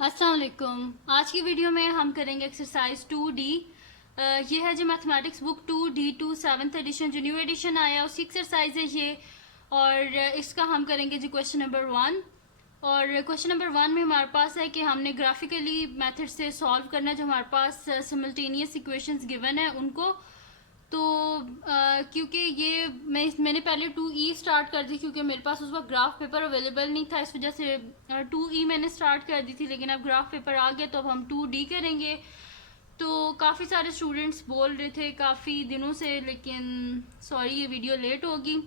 अस्सलाम वालेकुम। आज की वीडियो में हम करेंगे एक्सरसाइज 2D। ये है जो mathematics book 2D2 7th edition जो न्यू एडिशन आया उसकी एक्सरसाइज है ये। और इसका हम करेंगे जी क्वेश्चन नंबर 1। और क्वेश्चन नंबर 1 में हमारे पास है कि हमने ग्राफिकली मेथड से सॉल्व करना है जो हमारे पास सिमल्टेनियस इक्वेशंस गिवन है उनको। तो क्योंकि ये मैंने पहले 2E स्टार्ट कर दी क्योंकि मेरे पास उस वक्त ग्राफ पेपर अवेलेबल नहीं था, इस वजह से 2E मैंने स्टार्ट कर दी थी, लेकिन अब ग्राफ पेपर आ गया तो अब हम 2D करेंगे। तो काफ़ी सारे स्टूडेंट्स बोल रहे थे काफ़ी दिनों से, लेकिन सॉरी ये वीडियो लेट होगी।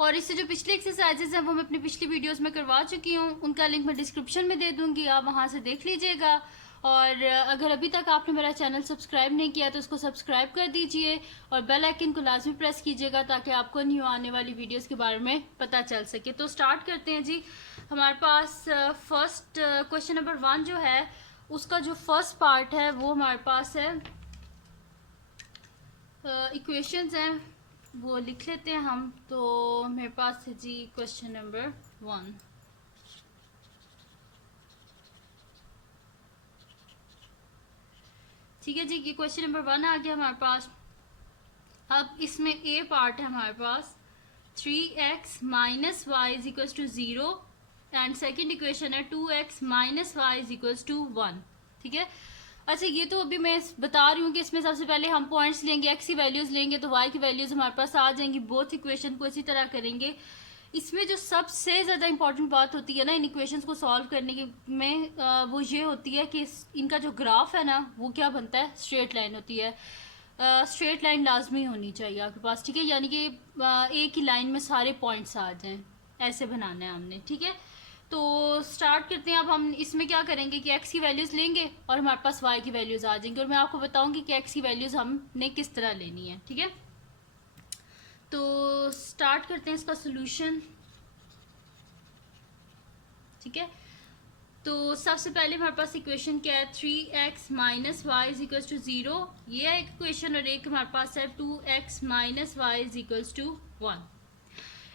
और इससे जो पिछली एक्सरसाइजेज हैं वो मैं अपनी पिछली वीडियोस में करवा चुकी हूँ, उनका लिंक मैं डिस्क्रिप्शन में दे दूँगी, आप वहाँ से देख लीजिएगा। और अगर अभी तक आपने मेरा चैनल सब्सक्राइब नहीं किया तो उसको सब्सक्राइब कर दीजिए और बेल आइकन को लाजमी प्रेस कीजिएगा ताकि आपको न्यू आने वाली वीडियोस के बारे में पता चल सके। तो स्टार्ट करते हैं जी। हमारे पास फर्स्ट क्वेश्चन नंबर 1 जो है उसका जो फर्स्ट पार्ट है वो हमारे पास है इक्वेशंस हैं, वो लिख लेते हैं हम। तो मेरे पास है जी क्वेश्चन नंबर 1। ठीक है जी, ये क्वेश्चन नंबर 1 आ गया हमारे पास। अब इसमें ए पार्ट है हमारे पास 3x minus Y is equals to 0 and second equation है 2x minus Y is equals to 1। ठीक है। अच्छा, ये तो अभी मैं बता रही हूँ कि इसमें सबसे पहले हम पॉइंट्स लेंगे, x की वैल्यूज लेंगे तो y की वैल्यूज हमारे पास आ जाएंगी। बोथ इक्वेशन को इसी तरह करेंगे। इसमें जो सबसे ज़्यादा इंपॉर्टेंट बात होती है ना इन इक्वेशंस को सॉल्व करने की में वो ये होती है कि इनका जो ग्राफ है ना वो क्या बनता है, स्ट्रेट लाइन होती है। स्ट्रेट लाइन लाजमी होनी चाहिए आपके पास। ठीक है, यानी कि एक ही लाइन में सारे पॉइंट्स आ जाएं, ऐसे बनाना है हमने। ठीक है, तो स्टार्ट करते हैं। अब हम इसमें क्या करेंगे कि x की वैल्यूज़ लेंगे और हमारे पास y की वैल्यूज़ आ जाएंगी और मैं आपको बताऊंगी कि x की वैल्यूज़ हमने किस तरह लेनी है। ठीक है, तो स्टार्ट करते हैं इसका सोल्यूशन। ठीक है, तो सबसे पहले हमारे पास इक्वेशन क्या है, 3x minus Y is equals to 0, ये है एक इक्वेशन। और एक हमारे पास है 2x minus Y is equals to 1।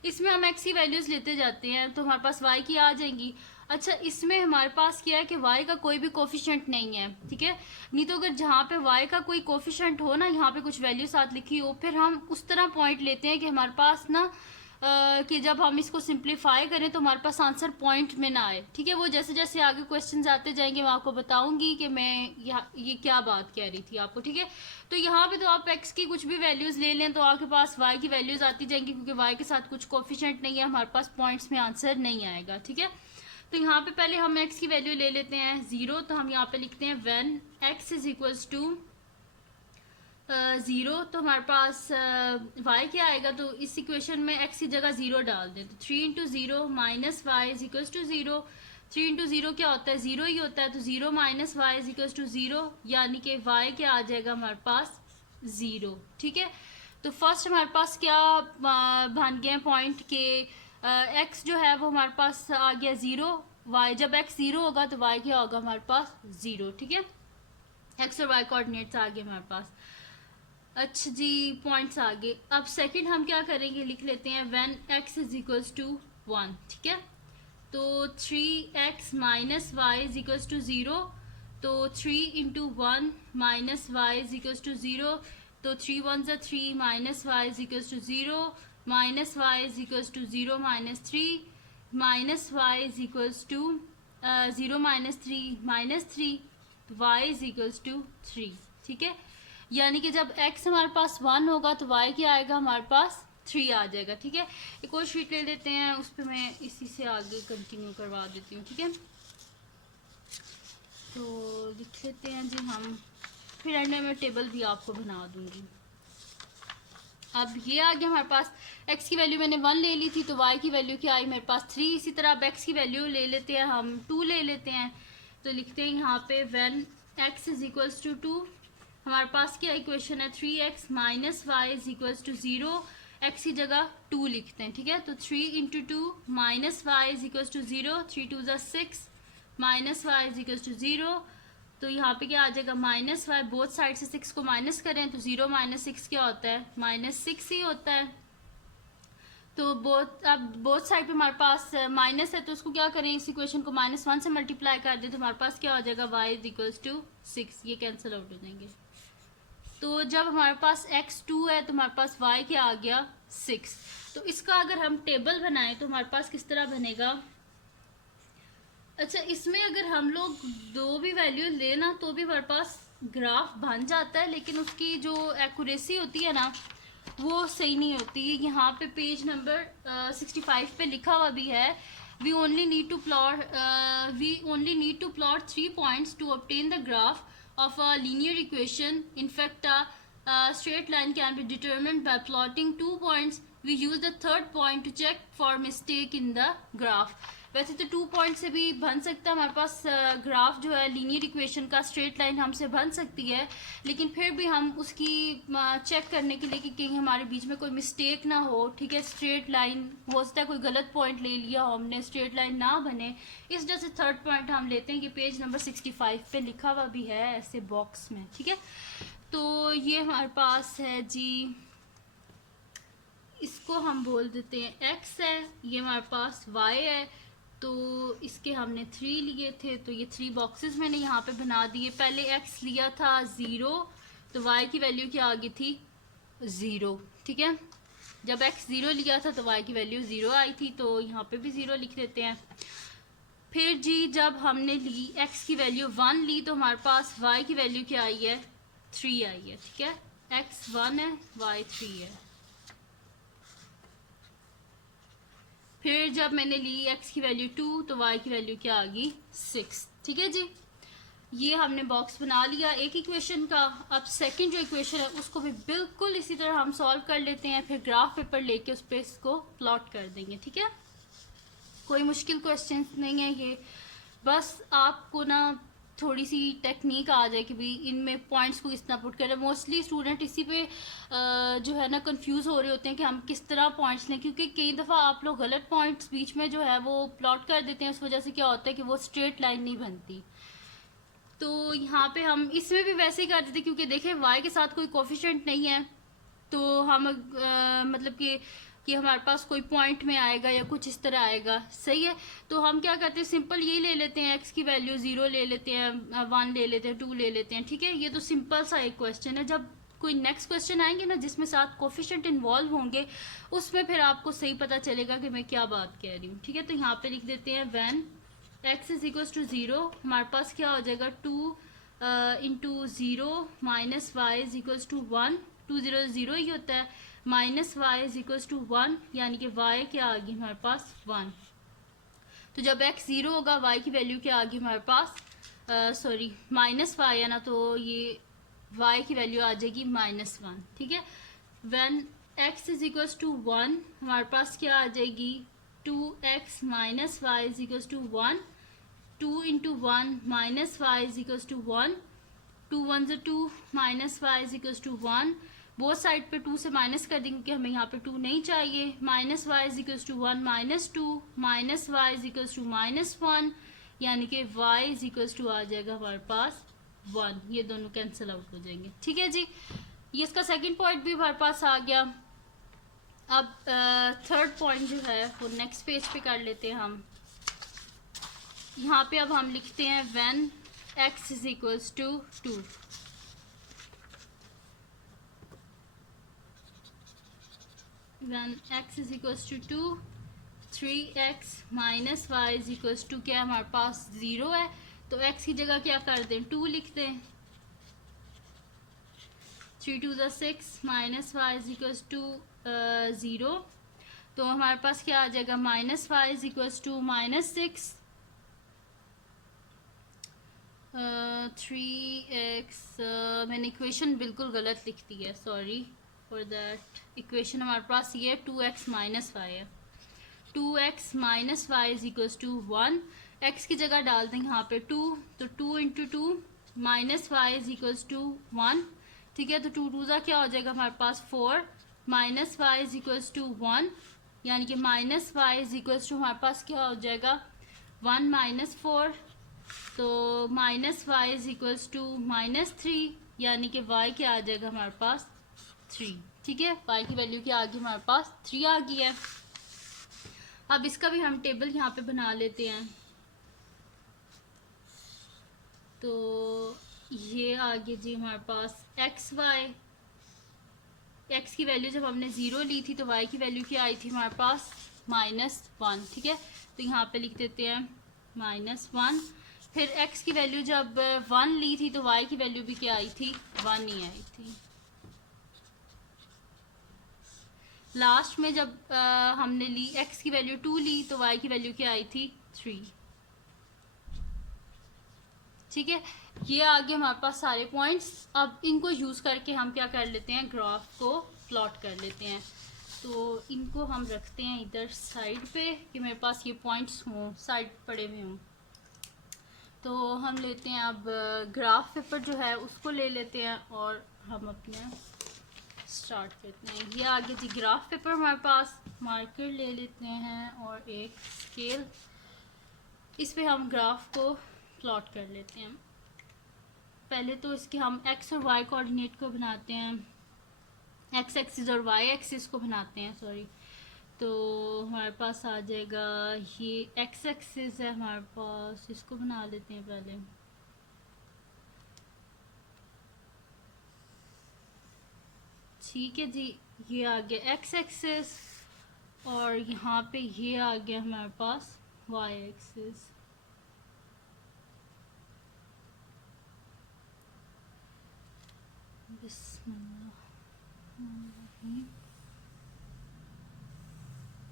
इसमें हम x की वैल्यूज लेते जाते हैं तो हमारे पास y की आ जाएंगी। अच्छा, इसमें हमारे पास क्या है कि y का कोई भी कोफिशिएंट नहीं है। ठीक है, नहीं तो अगर जहाँ पे y का कोई कोफिशिएंट हो ना, यहाँ पे कुछ वैल्यू साथ लिखी हो, फिर हम उस तरह पॉइंट लेते हैं कि हमारे पास ना कि जब हम इसको सिंप्लीफाई करें तो हमारे पास आंसर पॉइंट में ना आए। ठीक है, वो जैसे जैसे आगे क्वेश्चन आते जाएंगे मैं आपको बताऊंगी कि मैं ये क्या बात कह रही थी आपको। ठीक है, तो यहाँ पे तो आप x की कुछ भी वैल्यूज ले लें तो आपके पास y की वैल्यूज आती जाएंगी, क्योंकि y के साथ कुछ कोफिशिएंट नहीं है, हमारे पास पॉइंट्स में आंसर नहीं आएगा। ठीक है, तो यहाँ पे पहले हम x की वैल्यू ले लेते हैं 0। तो हम यहाँ पे लिखते हैं when x is equals to 0। तो हमारे पास y क्या आएगा, तो इस इक्वेशन में x की जगह 0 डाल दें। तो 3 into 0 minus Y is equals to 0। 3 into 0 क्या होता है, 0 ही होता है। तो 0 minus Y is equals to 0, यानी कि y क्या आ जाएगा हमारे पास 0। ठीक है, तो फर्स्ट हमारे पास क्या बन गया पॉइंट के x जो है वो हमारे पास आ गया 0। y जब x 0 होगा तो y क्या होगा हमारे पास 0। ठीक है, x और y कोऑर्डिनेट्स आ गए हमारे पास। अच्छा जी, पॉइंट्स आगे। अब सेकंड हम क्या करेंगे, लिख लेते हैं when x is equals to 1। ठीक है, तो 3x minus Y is equals to 0। तो 3 into 1 minus Y is equals to 0। तो 3 वन ज़ा 3 minus Y is equals to 0, minus Y is equals to 0 minus 3 minus Y is equals to 0 minus 3 minus 3, Y is equals to 3। ठीक है, यानी कि जब x हमारे पास 1 होगा तो y क्या आएगा हमारे पास 3 आ जाएगा। ठीक है, एक और शीट ले लेते हैं, उस पर मैं इसी से आगे कंटिन्यू करवा देती हूँ। ठीक है, तो लिख लेते हैं जी हम, फिर एंड में मैं टेबल भी आपको बना दूंगी। अब ये आ गया हमारे पास, x की वैल्यू मैंने 1 ले ली थी तो y की वैल्यू क्या आई मेरे पास 3। इसी तरह अब x की वैल्यू ले लेते हैं हम, 2 ले लेते हैं। तो लिखते हैं यहाँ पे when x is equals to 2, हमारे पास क्या इक्वेशन है 3x minus Y is equals to 0, x की जगह 2 लिखते हैं। ठीक है, तो 3 into 2 minus Y is equals to 0, 3 2 ज़ा 6 minus Y is equals to 0। तो यहाँ पे क्या आ जाएगा माइनस वाई, बोथ साइड से 6 को माइनस करें तो 0 माइनस 6 क्या होता है, -6 ही होता है। तो अब बोथ साइड पे हमारे पास माइनस है, तो उसको क्या करें, इस इक्वेशन को -1 से मल्टीप्लाई कर दें तो हमारे पास क्या हो जाएगा, y इक्वल्स टू 6, ये कैंसिल आउट हो जाएंगे। तो जब हमारे पास x2 है तो हमारे पास y क्या आ गया, 6। तो इसका अगर हम टेबल बनाएं तो हमारे पास किस तरह बनेगा। अच्छा, इसमें अगर हम लोग दो भी वैल्यू लेना तो भी हमारे पास ग्राफ बन जाता है, लेकिन उसकी जो एक्यूरेसी होती है ना वो सही नहीं होती है। यहाँ पे पेज नंबर 65 पे लिखा हुआ भी है, we only need to plot 3 points to obtain the graph of a linear equation. In fact, a straight line can be determined by plotting 2 points. We use the third point to check for mistake in the graph. वैसे तो 2 point से भी बन सकता है हमारे पास graph जो है लीनियर इक्वेशन का, स्ट्रेट लाइन हमसे बन सकती है, लेकिन फिर भी हम उसकी चेक करने के लिए कि कहीं हमारे बीच में कोई मिस्टेक ना हो, ठीक है, स्ट्रेट लाइन हो सकता है कोई गलत पॉइंट ले लिया हो हमने, स्ट्रेट लाइन ना बने, इस वजह से थर्ड पॉइंट हम लेते हैं कि पेज नंबर 65 पे लिखा हुआ भी है ऐसे बॉक्स में, ठीक है। तो ये हमारे पास है जी, इसको हम बोल देते हैं x है, ये हमारे पास y है, तो इसके हमने 3 लिए थे, तो ये 3 बॉक्सेस मैंने यहाँ पे बना दिए। पहले x लिया था 0, तो y की वैल्यू क्या आ गई थी, 0, ठीक है। जब x 0 लिया था तो y की वैल्यू 0 आई थी, तो यहाँ पे भी 0 लिख देते हैं। फिर जी जब हमने ली x की वैल्यू 1 ली तो हमारे पास y की वैल्यू क्या आई है, 3 आई है, ठीक है। x 1 है, y 3 है। फिर जब मैंने ली x की वैल्यू 2 तो y की वैल्यू क्या आ गई, 6, ठीक है जी। ये हमने बॉक्स बना लिया एक इक्वेशन का। अब सेकंड जो इक्वेशन है उसको भी बिल्कुल इसी तरह हम सॉल्व कर लेते हैं, फिर ग्राफ पेपर लेके उस पर इसको प्लॉट कर देंगे, ठीक है। कोई मुश्किल क्वेश्चन नहीं है ये, बस आपको ना थोड़ी सी टेक्निक आ जाए कि भाई इनमें पॉइंट्स को किस तरह पुट करें। मोस्टली स्टूडेंट इसी पे जो है ना कंफ्यूज हो रहे होते हैं कि हम किस तरह पॉइंट्स लें, क्योंकि कई दफ़ा आप लोग गलत पॉइंट्स बीच में जो है वो प्लॉट कर देते हैं, उस वजह से क्या होता है कि वो स्ट्रेट लाइन नहीं बनती। तो यहाँ पे हम इसमें भी वैसे ही कर देते, क्योंकि देखें y के साथ कोई कोफिशिएंट नहीं है, तो हम मतलब कि हमारे पास कोई पॉइंट में आएगा या कुछ इस तरह आएगा, सही है। तो हम क्या करते हैं, सिंपल यही ले लेते हैं, x की वैल्यू 0 ले लेते हैं, 1 ले लेते हैं, 2 ले लेते हैं, ठीक है। ये तो सिंपल सा एक क्वेश्चन है। जब कोई नेक्स्ट क्वेश्चन आएंगे ना जिसमें साथ कोफिशिएंट इन्वॉल्व होंगे, उसमें फिर आपको सही पता चलेगा कि मैं क्या बात कह रही हूँ, ठीक है। तो यहाँ पे लिख देते हैं when x is equal to 0, हमारे पास क्या हो जाएगा, 2 into 0 minus Y is equals to 1, 2 0 0 ही होता है, minus Y is equals to 1, यानी कि y क्या आ गई हमारे पास 1। तो जब x 0 होगा y की वैल्यू क्या आ गई हमारे पास, सॉरी माइनस वाई है ना, तो ये y की वैल्यू आ जाएगी -1, ठीक है। When x is equals to 1 हमारे पास क्या आ जाएगी, 2x minus Y is equals to 1, 2 into 1 minus Y is equals to 1, 2 1 ज़ 2 minus Y is equals to 1, both side पे 2 से माइनस कर देंगे क्योंकि हमें यहाँ पे 2 नहीं चाहिए, minus Y is equals to 1 minus 2 minus Y is equals to -1, यानी कि y इज इक्वल्स टू आ जाएगा हमारे पास 1, ये दोनों कैंसिल आउट हो जाएंगे, ठीक है जी। ये इसका सेकंड पॉइंट भी हमारे पास आ गया। अब थर्ड पॉइंट जो है वो नेक्स्ट पेज पे कर लेते हैं हम। यहाँ पे अब हम लिखते हैं when x is equals to 2, when x is equals to 2, 3x minus Y is equals to क्या हमारे पास 0 है, तो x की जगह क्या कर दें, 2 लिख दें, 3 2 ज़ 6 minus Y is equals to 0, तो हमारे पास क्या आ जाएगा, minus Y is equals to -6, 3x, मैंने इक्वेशन बिल्कुल गलत लिख दी है, सॉरी फॉर दैट। इक्वेशन हमारे पास ये 2x माइनस वाई है, 2x minus Y is equals to 1, x की जगह डाल दें यहाँ पे 2, तो 2 into 2 minus Y is equals to 1, ठीक है। तो 2 2 ज़ा क्या हो जाएगा हमारे पास 4, minus Y is equals to 1, यानी कि minus Y is equals to हमारे पास क्या हो जाएगा 1 माइनस 4, तो minus Y is equals to -3, यानी कि y क्या आ जाएगा हमारे पास 3, ठीक है। y की वैल्यू क्या आ गई हमारे पास 3 आ गई है। अब इसका भी हम टेबल यहाँ पे बना लेते हैं। तो ये आ गया जी हमारे पास एक्स वाई। एक्स की वैल्यू जब हमने 0 ली थी तो वाई की वैल्यू क्या आई थी हमारे पास -1, ठीक है। तो यहाँ पे लिख देते हैं -1। फिर एक्स की वैल्यू जब 1 ली थी तो वाई की वैल्यू भी क्या आई थी, 1 ही आई थी। लास्ट में जब हमने ली एक्स की वैल्यू 2 ली तो वाई की वैल्यू क्या आई थी, 3, ठीक है। ये आ गए हमारे पास सारे पॉइंट्स। अब इनको यूज़ करके हम क्या कर लेते हैं, ग्राफ को प्लॉट कर लेते हैं। तो इनको हम रखते हैं इधर साइड पे कि मेरे पास ये पॉइंट्स हों, साइड पड़े हुए हों। तो हम लेते हैं अब ग्राफ पेपर जो है उसको ले लेते हैं और हम अपने स्टार्ट करते हैं। ये आगे जी ग्राफ पेपर हमारे पास, मार्कर ले लेते हैं और एक स्केल, इस पे हम ग्राफ को प्लॉट कर लेते हैं। पहले तो इसके हम एक्स और वाई कोऑर्डिनेट को बनाते हैं, एक्स एक्सिस और वाई एक्सिस को बनाते हैं, सॉरी। तो हमारे पास आ जाएगा ये एक्स एक्सिस है हमारे पास, इसको बना लेते हैं पहले। ठीक है जी, ये आ गया एक्स एक्सिस और यहाँ पे ये आ गया हमारे पास वाई एक्सिस।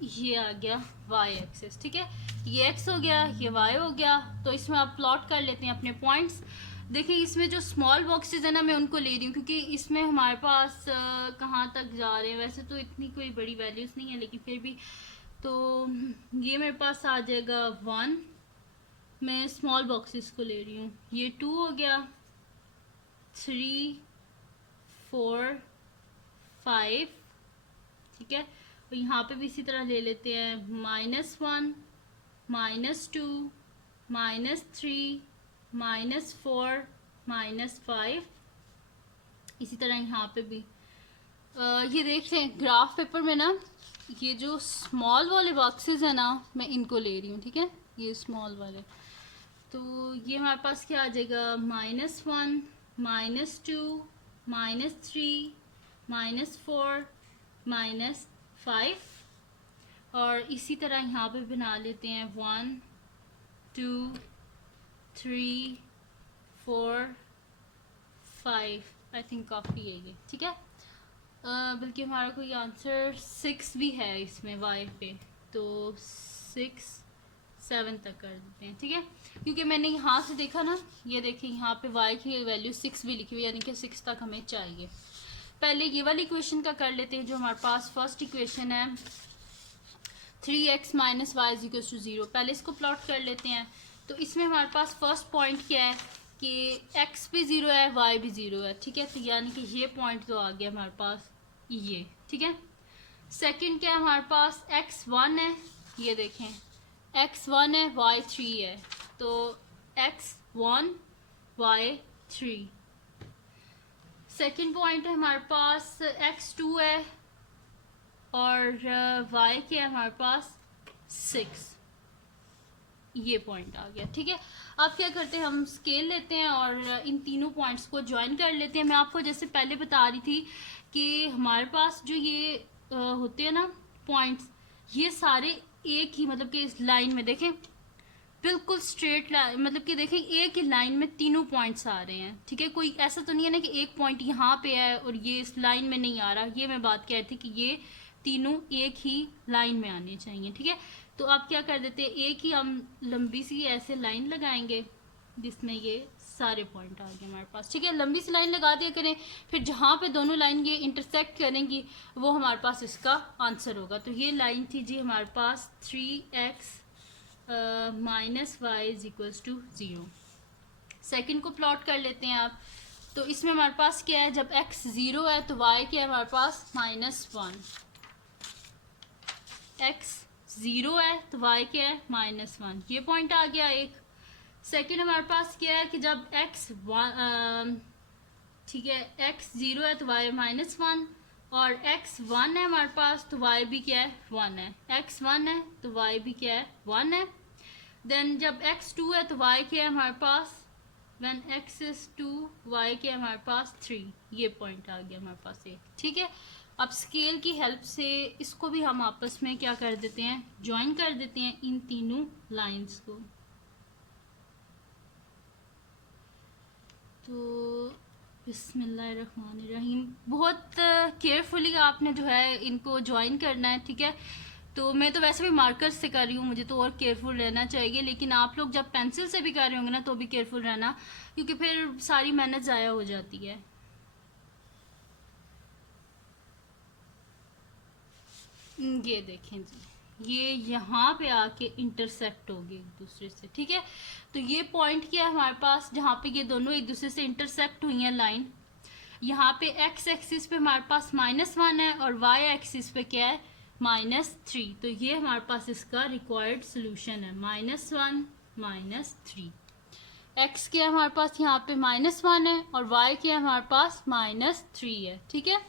ये आ गया y एक्सिस, ठीक है। ये x हो गया, ये y हो गया। तो इसमें आप प्लॉट कर लेते हैं अपने पॉइंट्स। देखिए इसमें जो स्मॉल बॉक्सेस है ना, मैं उनको ले रही हूँ क्योंकि इसमें हमारे पास कहाँ तक जा रहे हैं। वैसे तो इतनी कोई बड़ी वैल्यूज़ नहीं है लेकिन फिर भी। तो ये मेरे पास आ जाएगा 1, मैं स्मॉल बॉक्सेस को ले रही हूँ। ये 2 हो गया, 3, 4, 5, ठीक है। और यहाँ पे भी इसी तरह ले लेते हैं -1, -2, -3, -4, -5। इसी तरह यहाँ पे भी ये देख रहे हैं ग्राफ पेपर में ना, ये जो स्मॉल वाले बॉक्सेस है ना, मैं इनको ले रही हूँ, ठीक है। ये स्मॉल वाले, तो ये हमारे पास क्या आ जाएगा, -1, -2, -3, -4, -5। और इसी तरह यहाँ पे बना लेते हैं 1, 2, 3, 4, 5। आई थिंक काफ़ी है ये, ठीक है। बल्कि हमारा कोई आंसर 6 भी है इसमें y पे, तो 6, 7 तक कर देते हैं, ठीक है। क्योंकि मैंने यहाँ से देखा ना, ये देखिए यहाँ पे y की वैल्यू 6 भी लिखी हुई है, यानी कि 6 तक हमें चाहिए। पहले ये वाली इक्वेशन का कर लेते हैं जो हमारे पास फर्स्ट इक्वेशन है, 3x - y = 0। पहले इसको प्लॉट कर लेते हैं। तो इसमें हमारे पास फर्स्ट पॉइंट क्या है कि x भी 0 है, y भी 0 है, ठीक है। तो यानी कि ये पॉइंट तो आ गया हमारे पास ये, ठीक है। सेकंड क्या है हमारे पास, x 1 है, ये देखें x 1 है, y 3 है, तो x 1, y 3। सेकंड पॉइंट है हमारे पास x 2 है और y क्या है हमारे पास 6, ये पॉइंट आ गया, ठीक है। अब क्या करते हैं, हम स्केल लेते हैं और इन तीनों पॉइंट्स को ज्वाइन कर लेते हैं। मैं आपको जैसे पहले बता रही थी कि हमारे पास जो ये होते हैं ना पॉइंट्स, ये सारे एक ही, मतलब कि इस लाइन में देखें बिल्कुल स्ट्रेट लाइन, मतलब कि देखें एक ही लाइन में तीनों पॉइंट्स आ रहे हैं, ठीक है। कोई ऐसा तो नहीं है ना कि एक पॉइंट यहाँ पे है और ये इस लाइन में नहीं आ रहा। ये मैं बात कह रही थी कि ये तीनों एक ही लाइन में आने चाहिए, ठीक है। तो आप क्या कर देते हैं, एक ही हम लंबी सी ऐसे लाइन लगाएंगे जिसमें ये सारे पॉइंट आ गए हमारे पास, ठीक है। लंबी सी लाइन लगा दिया करें, फिर जहाँ पे दोनों लाइन ये इंटरसेक्ट करेंगी वो हमारे पास इसका आंसर होगा। तो ये लाइन थी जी हमारे पास 3x - y = 0। सेकंड को प्लॉट कर लेते हैं आप। तो इसमें हमारे पास क्या है, जब x 0 है तो y क्या है हमारे पास -1, x 0 है तो y क्या है -1, ये पॉइंट आ गया एक। सेकंड हमारे पास क्या है कि जब x 1, ठीक है, x 0 है तो y -1 और x1 है हमारे पास तो y भी क्या है 1 है, x1 है तो y भी क्या है 1 है। देन जब x2 है तो y क्या है हमारे पास, व्हेन x is 2 y क्या है हमारे पास 3, ये पॉइंट आ गया हमारे पास एक, ठीक है। अब स्केल की हेल्प से इसको भी हम आपस में क्या कर देते हैं, ज्वाइन कर देते हैं इन तीनों लाइंस को। तो बिस्मिल्लाहिर्रहमानिर्रहीम, बहुत केयरफुली आपने जो है इनको ज्वाइन करना है, ठीक है। तो मैं तो वैसे भी मार्कर से कर रही हूँ, मुझे तो और केयरफुल रहना चाहिए, लेकिन आप लोग जब पेंसिल से भी कर रहे होंगे ना तो भी केयरफुल रहना, क्योंकि फिर सारी मेहनत ज़ाया हो जाती है। ये देखें जी, ये यहाँ पे आके इंटरसेक्ट होगी एक दूसरे से, ठीक है। तो ये पॉइंट क्या है हमारे पास, जहाँ पे ये दोनों एक दूसरे से इंटरसेक्ट हुई हैं लाइन, यहाँ पे x एक्सिस पे हमारे पास -1 है और y एक्सिस पे क्या है -3। तो ये हमारे पास इसका रिक्वायर्ड सोल्यूशन है, -1 -3। x क्या है हमारे पास यहाँ पे -1 है और y क्या है हमारे पास -3 है, ठीक है।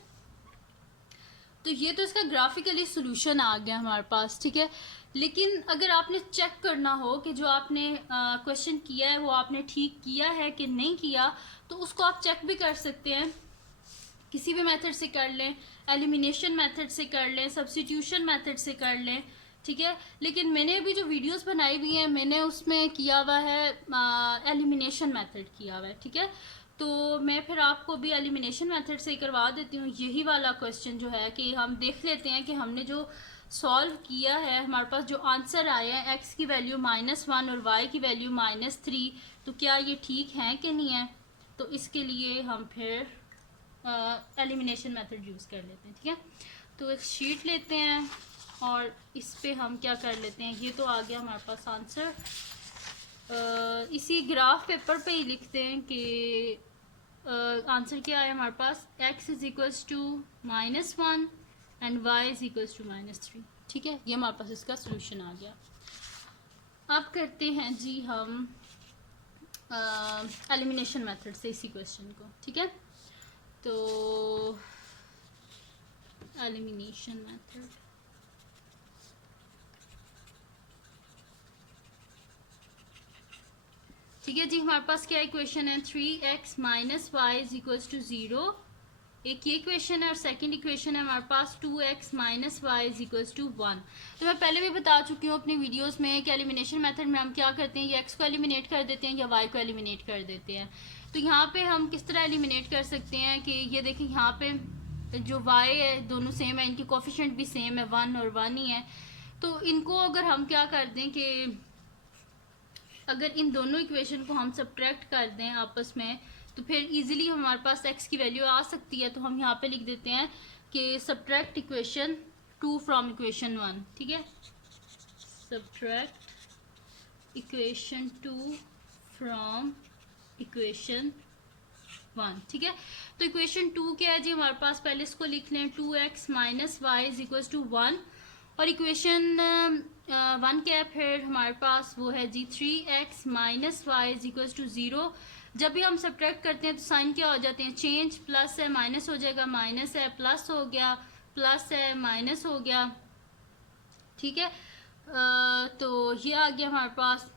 तो ये तो इसका ग्राफिकली सोल्यूशन आ गया हमारे पास, ठीक है। लेकिन अगर आपने चेक करना हो कि जो आपने क्वेश्चन किया है वो आपने ठीक किया है कि नहीं किया, तो उसको आप चेक भी कर सकते हैं, किसी भी मेथड से कर लें, एलिमिनेशन मेथड से कर लें, सब्स्टिट्यूशन मेथड से कर लें, ठीक है। लेकिन मैंने अभी जो वीडियोस बनाई हुई हैं मैंने उसमें किया हुआ है एलिमिनेशन मेथड किया हुआ है, ठीक है। तो मैं फिर आपको भी एलिमिनेशन मेथड से करवा देती हूँ। यही वाला क्वेश्चन जो है कि हम देख लेते हैं कि हमने जो सॉल्व किया है, हमारे पास जो आंसर आया है x की वैल्यू -1 और y की वैल्यू -3, तो क्या ये ठीक है कि नहीं है। तो इसके लिए हम फिर एलिमिनेशन मेथड यूज़ कर लेते हैं, ठीक है। तो एक शीट लेते हैं और इस पे हम क्या कर लेते हैं, ये तो आ गया हमारे पास आंसर। इसी ग्राफ पेपर पे ही लिखते हैं कि आंसर क्या है हमारे पास, x is equals to -1 and y is equals to -3, ठीक है। ये हमारे पास इसका सोल्यूशन आ गया। अब करते हैं जी हम एलिमिनेशन मेथड से इसी क्वेश्चन को, ठीक है। तो एलिमिनेशन मेथड, ठीक है जी। हमारे पास क्या इक्वेशन है, 3x - y is equals to 0, एक ये इक्वेशन है, और सेकंड इक्वेशन है हमारे पास 2x - y is equals to 1। तो मैं पहले भी बता चुकी हूँ अपनी वीडियोस में कि एलिमिनेशन मेथड में हम क्या करते हैं, या x को एलिमिनेट कर देते हैं या y को एलिमिनेट कर देते हैं। तो यहाँ पे हम किस तरह एलिमिनेट कर सकते हैं कि ये देखें, यहाँ पे जो y है दोनों सेम है, इनकी कोफिशिएंट भी सेम है, 1 और 1 ही है। तो इनको अगर हम क्या कर दें कि अगर इन दोनों इक्वेशन को हम सब्ट्रैक्ट कर दें आपस में, तो फिर इजीली हमारे पास x की वैल्यू आ सकती है। तो हम यहाँ पे लिख देते हैं कि सब्ट्रैक्ट इक्वेशन 2 फ्रॉम इक्वेशन 1, ठीक है। सब्ट्रैक्ट इक्वेशन 2 फ्रॉम इक्वेशन 1, ठीक है। तो इक्वेशन 2 क्या है जी हमारे पास, पहले इसको लिख लें, 2x - y is equals to 1, और इक्वेशन 1 क्या है फिर हमारे पास, वो है जी 3x - y is equals to 0। जब भी हम सब्ट्रैक्ट करते हैं तो साइन क्या हो जाते हैं, चेंज, प्लस है माइनस हो जाएगा, माइनस है प्लस हो गया, प्लस है माइनस हो गया, ठीक है। तो ये आ गया हमारे पास।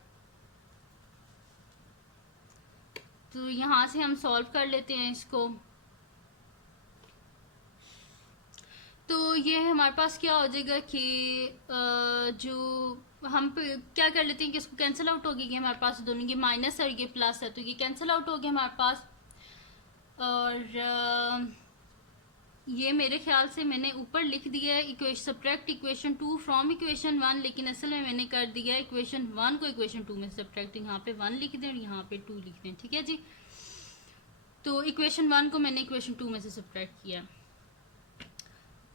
तो यहाँ से हम सॉल्व कर लेते हैं इसको। तो ये हमारे पास क्या हो जाएगा कि जो हम क्या कर लेते हैं कि इसको कैंसिल आउट हो गई, हमारे पास दोनों, ये माइनस है और ये प्लस है, तो ये कैंसिल आउट हो गया हमारे पास। और ये मेरे ख्याल से मैंने ऊपर लिख दिया है सब्ट्रैक्ट इक्वेशन 2 फ्रॉम इक्वेशन 1, लेकिन असल में मैंने कर दिया है इक्वेशन 1 को इक्वेशन 2 में सब्ट्रैक्ट। यहाँ पे 1 लिख दें और यहाँ पे 2 लिख दें, ठीक है जी। तो इक्वेशन 1 को मैंने इक्वेशन 2 में से सब्ट्रैक्ट किया।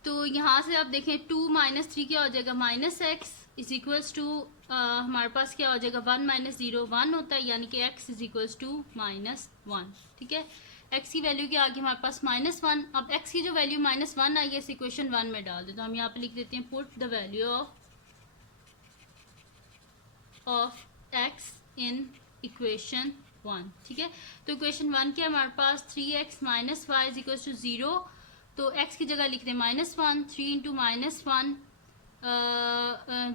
तो यहाँ से आप देखें 2 - 3 क्या हो जाएगा, -x इज इक्वल्स टू हमारे पास क्या हो जाएगा, 1 - 0 1 होता है, यानी कि x इज इक्वल्स टू -1, ठीक है। x की वैल्यू क्या आ गई हमारे पास -1। अब x की जो वैल्यू -1 आई है इस इक्वेशन 1 में डाल दे, तो हम यहाँ पे लिख देते हैं put the value of x in equation 1, ठीक है। तो इक्वेशन 1 क्या हमारे पास 3x - y is equals to 0, तो x की जगह लिख दें -1, 3 इंटू -1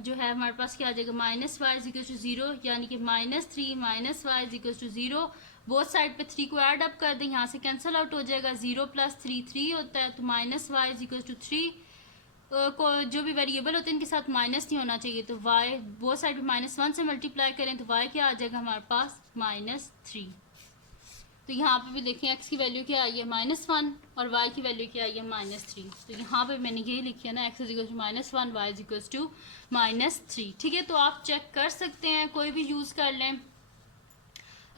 जो है हमारे पास क्या आ जाएगा -y=0, यानी कि -3 -y=0। बोथ साइड पे 3 को ऐड अप कर दें, यहाँ से कैंसिल आउट हो जाएगा। 0 + 3 3 होता है, तो -y=3 को जो भी वेरिएबल होते हैं इनके साथ माइनस नहीं होना चाहिए, तो y बोथ साइड पे -1 से मल्टीप्लाई करें तो y क्या आ जाएगा हमारे पास -3। तो यहाँ पे भी देखें x की वैल्यू क्या आई है -1 और y की वैल्यू क्या आई है -3। तो यहाँ पे मैंने यही लिखी है ना, x =-1 y -3। ठीक है, तो आप चेक कर सकते हैं, कोई भी यूज़ कर लें,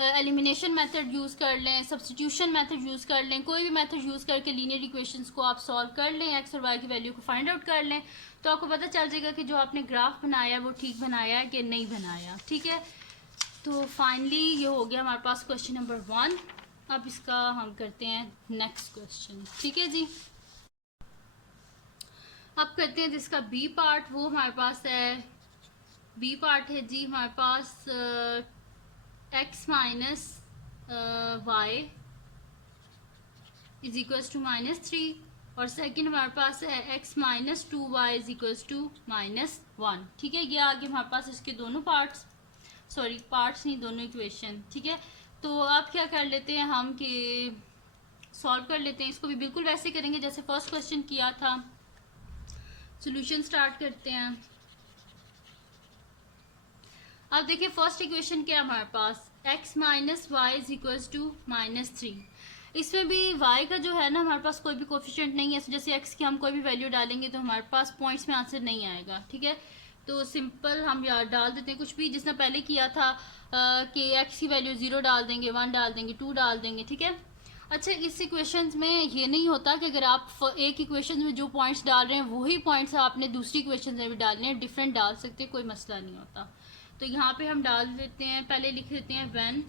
एलिमिनेशन मेथड यूज़ कर लें, सब्स्टिट्यूशन मेथड यूज़ कर लें, कोई भी मेथड यूज़ करके लीनियर इक्वेशंस को आप सॉल्व कर लें, एक्स और वाई की वैल्यू को फाइंड आउट कर लें, तो आपको पता चल जाएगा कि जो आपने ग्राफ बनाया वो ठीक बनाया है कि नहीं बनाया। ठीक है, तो फाइनली ये हो गया हमारे पास क्वेश्चन नंबर 1। अब इसका हम करते हैं नेक्स्ट क्वेश्चन। ठीक है जी, अब करते हैं जिसका बी पार्ट, वो हमारे पास है, बी पार्ट है जी हमारे पास x minus Y is equals to -3 और सेकंड हमारे पास है x minus 2y is equals to -1। ठीक है, ये आगे हमारे पास इसके दोनों पार्ट्स, सॉरी पार्ट्स नहीं, दोनों इक्वेशन। ठीक है, तो अब क्या कर लेते हैं हम कि सॉल्व कर लेते हैं, इसको भी बिल्कुल वैसे करेंगे जैसे फर्स्ट क्वेश्चन किया था। सॉल्यूशन स्टार्ट करते हैं। अब देखिए फर्स्ट इक्वेशन क्या है हमारे पास, x minus Y is equals to -3। इसमें भी y का जो है ना हमारे पास कोई भी कोफिशिएंट नहीं है, जैसे x की हम कोई भी वैल्यू डालेंगे तो हमारे पास पॉइंट्स में आंसर नहीं आएगा। ठीक है, तो सिंपल हम यार डाल देते हैं कुछ भी, जिसने पहले किया था कि x की वैल्यू 0 डाल देंगे, 1 डाल देंगे, 2 डाल देंगे। ठीक है, अच्छा इस इक्वेशंस में ये नहीं होता कि अगर आप एक इक्वेशन में जो पॉइंट्स डाल रहे हैं वही पॉइंट्स आपने दूसरी इक्वेशन में भी डालने हैं, डिफरेंट डाल सकते हैं, कोई मसला नहीं होता। तो यहाँ पे हम डाल देते हैं, पहले लिख देते हैं when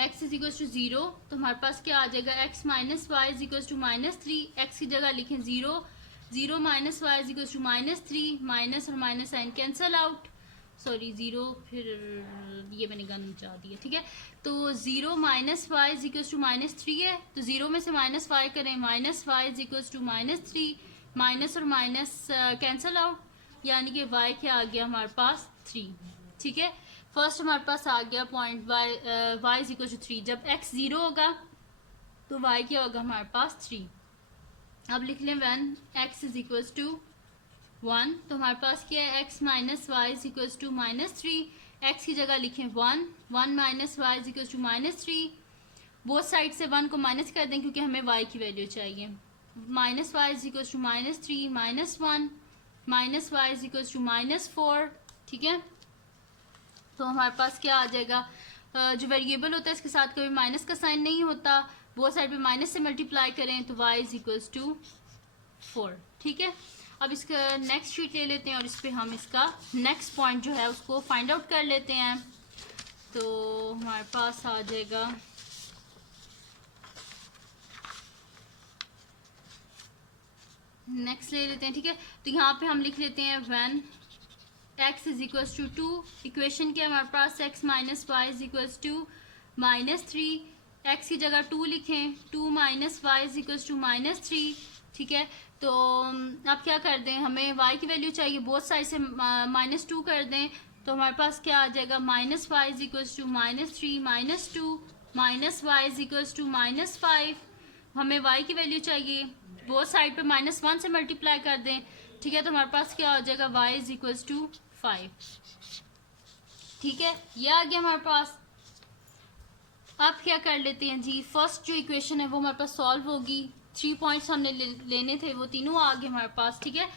x is equal to 0, तो हमारे पास क्या आ जाएगा x minus Y is equal to -3, x की जगह लिखें 0, 0 minus Y is equal to -3, minus और minus sign cancel out, sorry 0 फिर ये मैंने गन मचा दिया। ठीक है, तो 0 minus Y is equal to -3 है, तो 0 में से -y करें, minus Y is equal to -3, minus और माइनस कैंसल आउट, यानी कि y क्या आ गया हमारे पास 3। ठीक है, फर्स्ट हमारे पास आ गया point y is equal to 3। जब x 0 होगा तो y क्या होगा हमारे पास 3। अब लिख लें when x is equal to 1, तो हमारे पास क्या है x minus Y is equal to -3, x की जगह लिखें 1, 1 minus Y is equal to -3, both side से 1 को माइनस कर दें क्योंकि हमें y की वैल्यू चाहिए। Minus Y is equal to -3 -1 minus Y is equal to -4। ठीक है, तो हमारे पास क्या आ जाएगा, जो वेरिएबल होता है इसके साथ कभी माइनस का साइन नहीं होता, वो साइड पे माइनस से मल्टीप्लाई करें तो y इज इक्वल्स टू 4। ठीक है, अब इसका नेक्स्ट शीट ले लेते हैं और इस पर हम इसका नेक्स्ट पॉइंट जो है उसको फाइंड आउट कर लेते हैं। तो हमारे पास आ जाएगा नेक्स्ट ले लेते हैं। ठीक है, तो यहाँ पे हम लिख लेते हैं when x is equals to 2, equation के हमारे पास x minus Y is equals to -3, x की जगह 2 लिखें, 2 minus Y is equals to -3। ठीक है, तो अब क्या कर दें, हमें y की वैल्यू चाहिए, बोथ साइड से -2 कर दें, तो हमारे पास क्या आ जाएगा minus Y is equals to -3 -2 minus Y is equals to -5। हमें y की वैल्यू चाहिए, बोथ साइड पे -1 से मल्टीप्लाई कर दें। ठीक है, तो हमारे पास क्या हो जाएगा y इज इक्वल्स टू 5। ठीक है, ये आ गया हमारे पास। अब क्या कर लेते हैं जी, फर्स्ट जो इक्वेशन है वो हमारे पास सॉल्व होगी, 3 पॉइंट्स हमने लेने थे वो तीनों आ गए हमारे पास। ठीक है,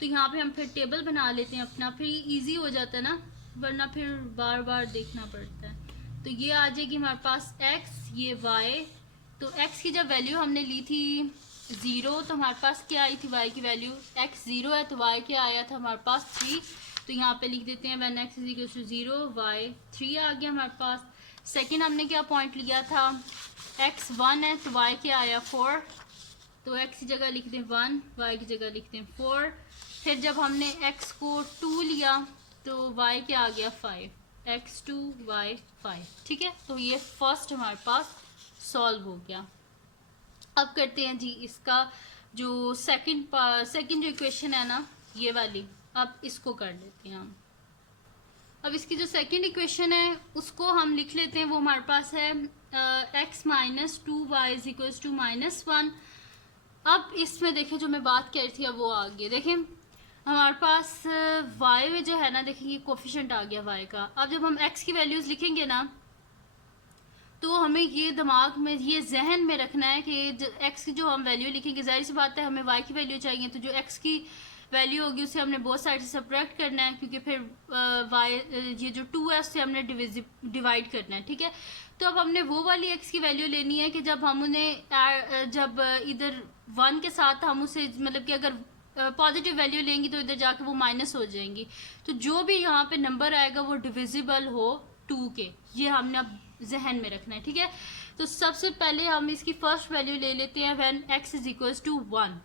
तो यहाँ पे हम फिर टेबल बना लेते हैं अपना, फिर इजी हो जाता है ना, वरना फिर बार बार देखना पड़ता है। तो ये आ जाएगी हमारे पास x, ये y, तो x की जब वैल्यू हमने ली थी 0, तो हमारे पास क्या आई थी y की वैल्यू, x 0 है तो y क्या आया था हमारे पास 3, तो यहाँ पे लिख देते हैं when x is equal to 0 y 3 आ गया हमारे पास। सेकंड हमने क्या पॉइंट लिया था, x 1 है तो y क्या आया 4, तो x की जगह लिख दें 1, y की जगह लिख दें 4। फिर जब हमने x को 2 लिया तो y क्या आ गया 5, x 2 y 5। ठीक है, तो ये फर्स्ट हमारे पास सॉल्व हो गया। अब करते हैं जी इसका जो सेकंड जो इक्वेशन है ना ये वाली, अब इसको कर लेते हैं हम। अब इसकी जो सेकंड इक्वेशन है उसको हम लिख लेते हैं, वो हमारे पास है x minus 2y is equals to -1। अब इसमें देखें जो मैं बात कर रही थी अब वो आ गई। देखें हमारे पास y में जो है ना, देखें ये कोफिशिएंट आ गया y का। अब जब हम x की वैल्यूज लिखेंगे ना तो हमें ये दिमाग में, ये जहन में रखना है कि x की जो हम वैल्यू लिखेंगे, जाहिर सी बात है हमें y की वैल्यू चाहिए, तो जो x की वैल्यू होगी उसे हमने बोथ साइड से सब्ट्रैक्ट करना है, क्योंकि फिर ये जो 2 है उससे हमने डिवाइड करना है, ठीक है। तो अब हमने वो वाली x की वैल्यू लेनी है कि जब हम उन्हें जब इधर 1 के साथ हम उसे, मतलब कि अगर पॉजिटिव वैल्यू लेंगी तो इधर जाके वो माइनस हो जाएंगी, तो जो भी यहाँ पे नंबर आएगा वो डिविजिबल हो 2 के, ये हमने अब जहन में रखना है, ठीक है। तो सबसे पहले हम इसकी फर्स्ट वैल्यू ले लेते हैं when x is equals to 1।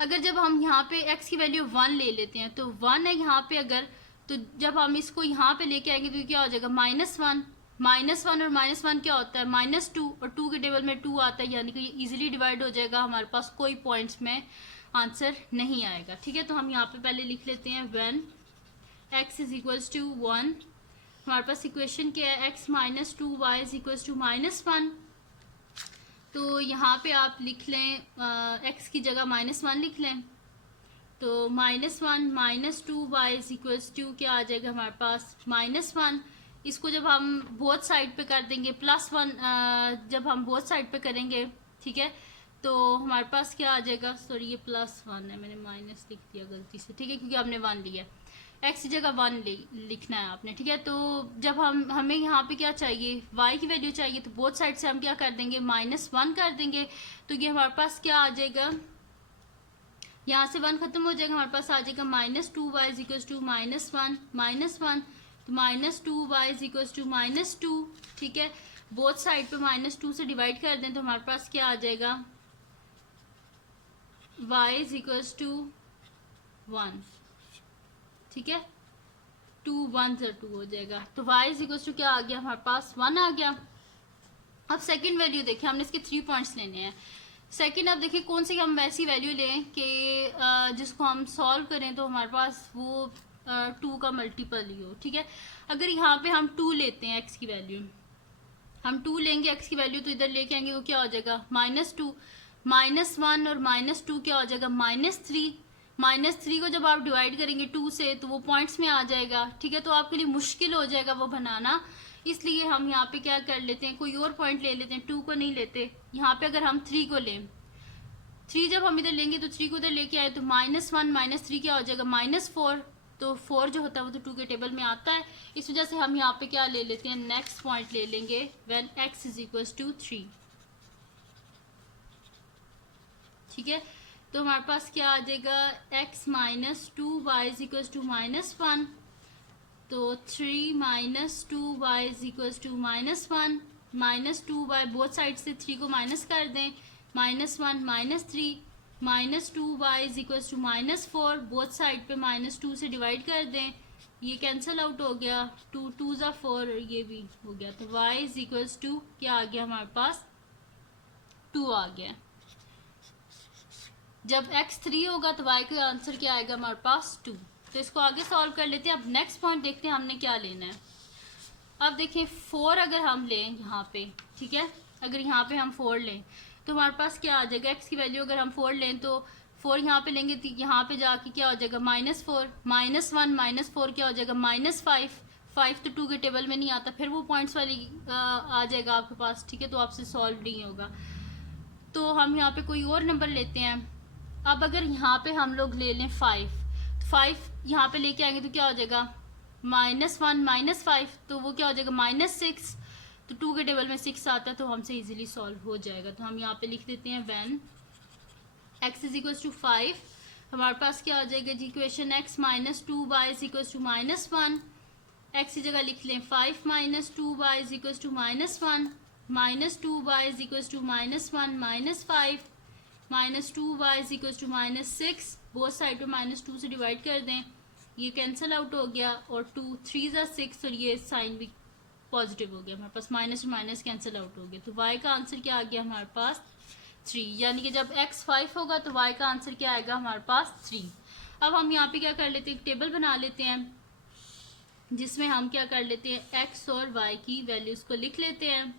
अगर जब हम यहाँ पे x की वैल्यू 1 ले लेते हैं तो 1 है यहाँ पे, अगर तो जब हम इसको यहाँ पे लेके आएंगे तो क्या हो जाएगा -1। -1 और -1 क्या होता है -2, और 2 के टेबल में 2 आता है, यानी कि ये इजीली डिवाइड हो जाएगा, हमारे पास कोई पॉइंट्स में आंसर नहीं आएगा, ठीक है। तो हम यहाँ पे पहले लिख लेते हैं when x is equals to 1। हमारे पास इक्वेशन क्या है, x minus 2y is equals to -1। तो यहाँ पे आप लिख लें x की जगह -1 लिख लें, तो -1 minus 2y is equals to क्या आ जाएगा हमारे पास -1। इसको जब हम बोथ साइड पे कर देंगे +1, जब हम बोथ साइड पे करेंगे, ठीक है, तो हमारे पास क्या आ जाएगा, सॉरी ये +1 है, मैंने माइनस लिख दिया गलती से, ठीक है, क्योंकि आपने 1 लिया, x की जगह 1 लिखना है आपने, ठीक है। तो जब हमें यहाँ पे क्या चाहिए, y की वैल्यू चाहिए, तो बोथ साइड से हम क्या कर देंगे -1 कर देंगे, तो ये हमारे पास क्या आ जाएगा, यहाँ से 1 खत्म हो जाएगा, हमारे पास आ जाएगा -2y इज इक्वल्स टू -1, तो -2y इज इक्वल्स टू -2, ठीक है। बोथ साइड पे -2 से डिवाइड कर दें तो हमारे पास क्या आ जाएगा, y इज इक्वल्स टू 1, ठीक है, 2 1 से 2 हो जाएगा, तो y इज इक्वल्स टू क्या आ गया हमारे पास 1 आ गया। अब सेकंड वैल्यू देखिए, हमने इसके 3 पॉइंट्स लेने हैं। सेकंड अब देखिए कौन सी हम वैसी वैल्यू लें कि जिसको हम सॉल्व करें तो हमारे पास वो 2 का मल्टीपल ही हो, ठीक है। अगर यहाँ पे हम 2 लेते हैं x की वैल्यू, हम 2 लेंगे x की वैल्यू, तो इधर लेके आएंगे वो क्या हो जाएगा -2, -1 और -2 क्या हो जाएगा -3। -3 को जब आप डिवाइड करेंगे 2 से तो वो पॉइंट्स में आ जाएगा, ठीक है, तो आपके लिए मुश्किल हो जाएगा वो बनाना, इसलिए हम यहाँ पे क्या कर लेते हैं, कोई और पॉइंट ले लेते हैं, 2 को नहीं लेते। यहाँ पे अगर हम 3 को लें, 3 जब हम इधर लेंगे तो 3 को इधर लेके आए तो -1 -3 क्या हो जाएगा -4, तो 4 जो होता है वो तो 2 के टेबल में आता है, इस वजह से हम यहाँ पे क्या ले लेते हैं, नेक्स्ट पॉइंट ले लेंगे when x is equals to 3, ठीक है। तो हमारे पास क्या आ जाएगा, x minus 2y is equals to -1, तो 3 minus 2y is equals to -1, -2y both side से 3 को माइनस कर दें, -1 -3, -2y is equals to -4, both side पे -2 से डिवाइड कर दें, ये कैंसिल आउट हो गया, 2 2 ज़ा 4, ये भी हो गया, तो y इज इक्वल्स टू क्या आ गया हमारे पास 2 आ गया। जब x 3 होगा तो y का आंसर क्या आएगा हमारे पास 2। तो इसको आगे सॉल्व कर लेते हैं। अब नेक्स्ट पॉइंट देखते हैं हमने क्या लेना है। अब देखें 4 अगर हम लें यहाँ पे, ठीक है, अगर यहाँ पे हम 4 लें तो हमारे पास क्या आ जाएगा, x की वैल्यू अगर हम 4 लें तो 4 यहाँ पे लेंगे तो यहाँ पे जाके क्या हो जाएगा -4, -1 -4 क्या हो जाएगा -5, 5 तो 2 के टेबल में नहीं आता, फिर वो पॉइंट्स वाली आ जाएगा आपके पास, ठीक है, तो आपसे सॉल्व नहीं होगा। तो हम यहाँ पे कोई और नंबर लेते हैं। अब अगर यहाँ पे हम लोग ले लें 5, तो 5 यहाँ पे लेके आएंगे तो क्या हो जाएगा -1 -5, तो वो क्या हो जाएगा -6, तो 2 के टेबल में 6 आता है, तो हमसे इजीली सॉल्व हो जाएगा। तो हम यहाँ पे लिख देते हैं when x is equals to 5, हमारे पास क्या आ जाएगा जी equation, x minus 2y is equals to -1, x की जगह लिख लें 5 minus 2y is equals to -1, -2y is equals to -1 -5, -2y is equals to -6, both side पे -2 से डिवाइड कर दें, ये कैंसिल आउट हो गया, और 2 3 ज़ा 6 और ये साइन भी पॉजिटिव हो गया, हमारे पास माइनस और माइनस कैंसिल आउट हो गया। तो y का आंसर क्या आ गया हमारे पास 3, यानी कि जब x 5 होगा तो y का आंसर क्या आएगा हमारे पास 3। अब हम यहाँ पे क्या कर लेते हैं, एक टेबल बना लेते हैं जिसमें हम क्या कर लेते हैं x और y की वैल्यूज़ को लिख लेते हैं।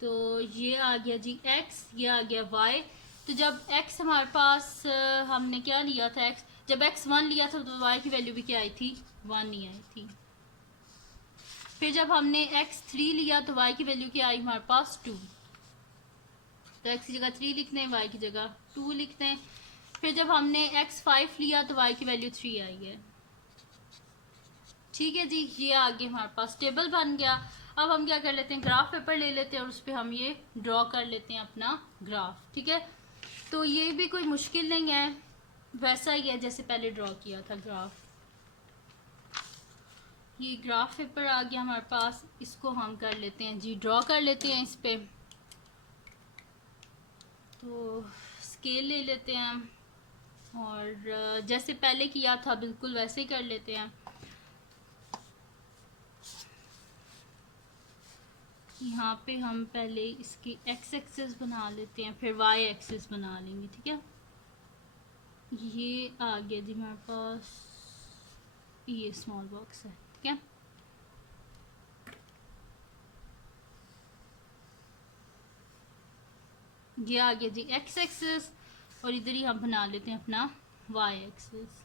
तो ये आ गया जी x, ये आ गया y। तो जब x हमारे पास हमने क्या लिया था, x जब x 1 लिया था तो y की वैल्यू भी क्या आई थी 1 ही आई थी। फिर जब हमने x 3 लिया तो y की वैल्यू क्या आई हमारे पास 2। तो x की जगह 3 लिखते हैं, y की जगह 2 लिखते हैं। फिर जब हमने x 5 लिया तो y की वैल्यू 3 आई है। ठीक है जी, ये आगे हमारे पास टेबल बन गया। अब हम क्या कर लेते हैं, ग्राफ पेपर ले लेते हैं और उस पर हम ये ड्रॉ कर लेते हैं अपना ग्राफ। ठीक है, तो ये भी कोई मुश्किल नहीं है, वैसा ही है जैसे पहले ड्रॉ किया था ग्राफ। ये ग्राफ पेपर आ गया हमारे पास, इसको हम कर लेते हैं जी, ड्रॉ कर लेते हैं इस पे। तो स्केल ले लेते हैं और जैसे पहले किया था बिल्कुल वैसे ही कर लेते हैं। यहाँ पे हम पहले इसकी x एक्सिस बना लेते हैं, फिर y एक्सिस बना लेंगे। ठीक है, ये आ गया जी हमारे पास, ये स्मॉल बॉक्स है। ठीक है, ये आ गया जी x एक्सिस और इधर ही हम बना लेते हैं अपना y एक्सिस।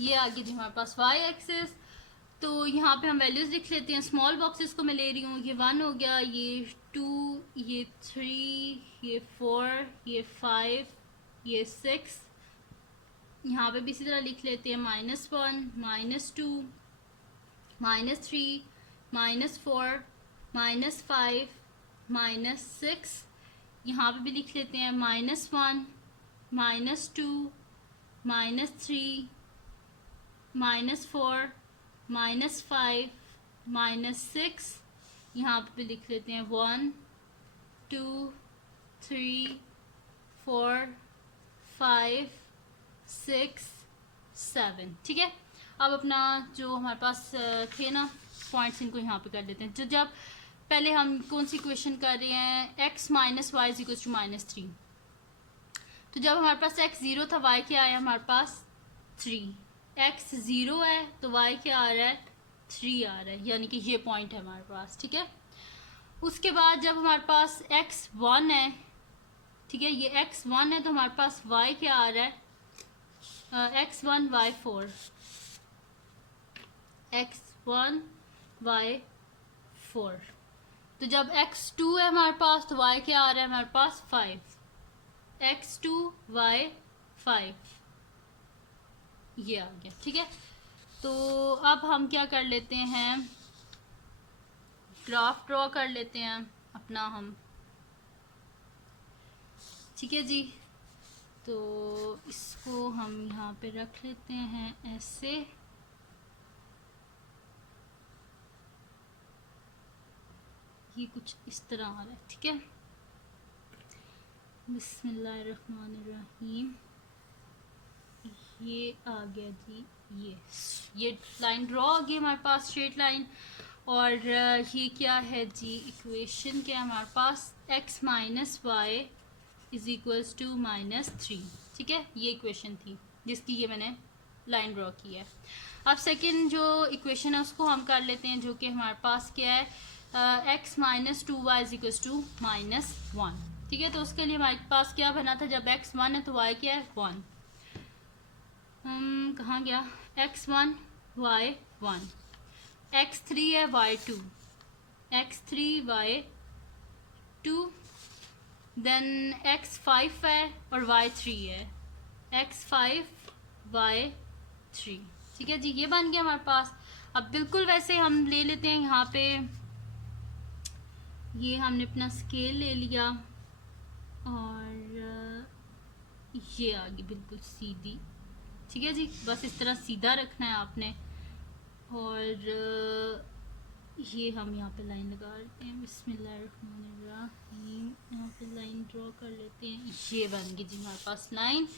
ये आ गया जी हमारे पास y एक्सिस। तो यहाँ पे हम वैल्यूज़ लिख लेते हैं। स्मॉल बॉक्सेस को मैं ले रही हूँ, ये 1 हो गया, ये 2, ये 3, ये 4, ये 5, ये 6। यहाँ पे भी इसी तरह लिख लेते हैं -1, -2, -3, -4, -5, -6। यहाँ पे भी लिख लेते हैं -1, -2, -3, -4, -5, -6। यहाँ पे भी लिख लेते हैं 1, 2, 3, 4, 5, 6, 7। ठीक है, अब अपना जो हमारे पास थे ना पॉइंट्स, इनको यहाँ पे कर लेते हैं। तो जब पहले हम कौन सी इक्वेशन कर रहे हैं, x minus Y is equal to -3। तो जब हमारे पास x 0 था, y क्या आया हमारे पास 3। x 0 है तो y क्या आ रहा है 3 आ रहा है, यानी कि ये पॉइंट है हमारे पास। ठीक है, उसके बाद जब हमारे पास x 1 है, ठीक है, ये x 1 है तो हमारे पास y क्या आ रहा है x1 y4, x1 y4। तो जब x2 है हमारे पास तो y क्या आ रहा है हमारे पास 5, x2 y5, ये आ गया। ठीक है, तो अब हम क्या कर लेते हैं, ग्राफ ड्रॉ कर लेते हैं अपना हम। ठीक है जी, तो इसको हम यहाँ पे रख लेते हैं ऐसे। ये कुछ इस तरह आ रहा है। ठीक है, बिस्मिल्लाहिर्रहमानिर्रहीम। ये आ गया जी, ये लाइन ड्रॉ हो गई हमारे पास, स्ट्रेट लाइन। और ये क्या है जी, इक्वेशन क्या है हमारे पास, x minus Y is equals to -3। ठीक है, ये इक्वेशन थी जिसकी ये मैंने लाइन ड्रॉ की है। अब सेकंड जो इक्वेशन है उसको हम कर लेते हैं, जो कि हमारे पास क्या है, x minus 2y is equals to -1। ठीक है, तो उसके लिए हमारे पास क्या बना था, जब x 1 है तो y क्या है 1। कहाँ गया, x1 y1, x3 है y2, x3 y2, then x5 है और y3 है, x5 y3। ठीक है जी, ये बन गया हमारे पास। अब बिल्कुल वैसे हम ले लेते हैं यहाँ पे, ये हमने अपना स्केल ले लिया और ये आ गई बिल्कुल सीधी। ठीक है जी, बस इस तरह सीधा रखना है आपने। और ये हम यहाँ पे लाइन लगा लेते हैं, बिस्मिल्लाहिर्रहमानिर्रहीम। यहाँ पे लाइन ड्रॉ कर लेते हैं, ये बन गई जी हमारे पास लाइन।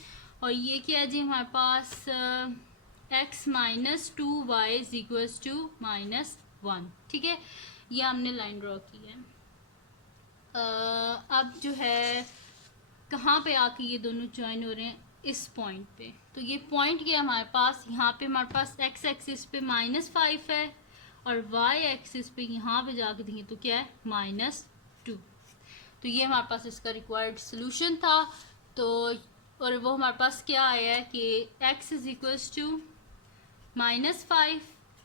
और ये क्या है जी हमारे पास x minus 2y is equals to -1। ठीक है, ये हमने लाइन ड्रॉ की है। अब जो है कहाँ पे आके ये दोनों ज्वाइन हो रहे हैं, इस पॉइंट पे। तो ये पॉइंट क्या है हमारे पास, यहाँ पे हमारे पास x एक्सिस पे -5 है और y एक्सिस पे यहाँ पे जाके देखें तो क्या है -2। तो ये हमारे पास इसका रिक्वायर्ड सोल्यूशन था। तो और वो हमारे पास क्या आया है कि x is equals to -5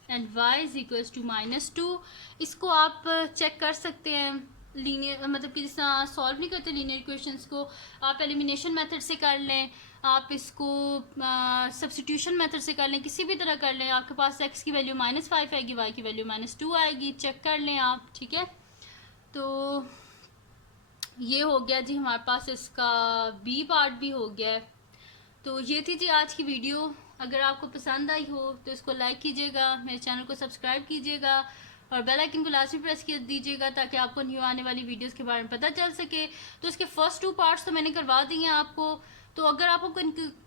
and y is equals to -2। इसको आप चेक कर सकते हैं लीनियर, मतलब कि जिस तरह सॉल्व नहीं करते लीनियर इक्वेशंस को, आप एलिमिनेशन मेथड से कर लें, आप इसको सब्स्टिट्यूशन मेथड से कर लें, किसी भी तरह कर लें। आपके पास x की वैल्यू -5 आएगी, y की वैल्यू -2 आएगी, चेक कर लें आप। ठीक है, तो ये हो गया जी हमारे पास, इसका बी पार्ट भी हो गया है। तो ये थी जी आज की वीडियो। अगर आपको पसंद आई हो तो इसको लाइक कीजिएगा, मेरे चैनल को सब्सक्राइब कीजिएगा और बेल आइकन को लाजमी प्रेस कर दीजिएगा ताकि आपको न्यू आने वाली वीडियोस के बारे में पता चल सके। तो इसके फर्स्ट 2 पार्ट्स तो मैंने करवा दिए हैं आपको। तो अगर आपको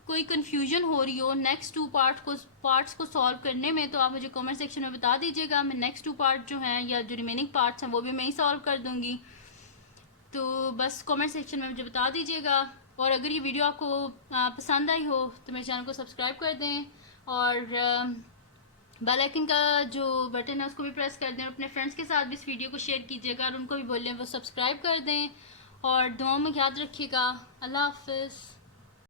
कोई कन्फ्यूजन हो रही हो नेक्स्ट 2 पार्ट्स को सॉल्व करने में, तो आप मुझे कमेंट सेक्शन में बता दीजिएगा। मैं नेक्स्ट 2 पार्ट जो हैं या जो रिमेनिंग पार्ट्स हैं वो भी मैं ही सॉल्व कर दूँगी। तो बस कमेंट सेक्शन में मुझे बता दीजिएगा। और अगर ये वीडियो आपको पसंद आई हो तो मेरे चैनल को सब्सक्राइब कर दें और बेल आइकन का जो बटन है उसको भी प्रेस कर दें। और अपने फ्रेंड्स के साथ भी इस वीडियो को शेयर कीजिएगा और उनको भी बोलें वो सब्सक्राइब कर दें। और दुआ में याद रखिएगा। अल्लाह हाफिज़।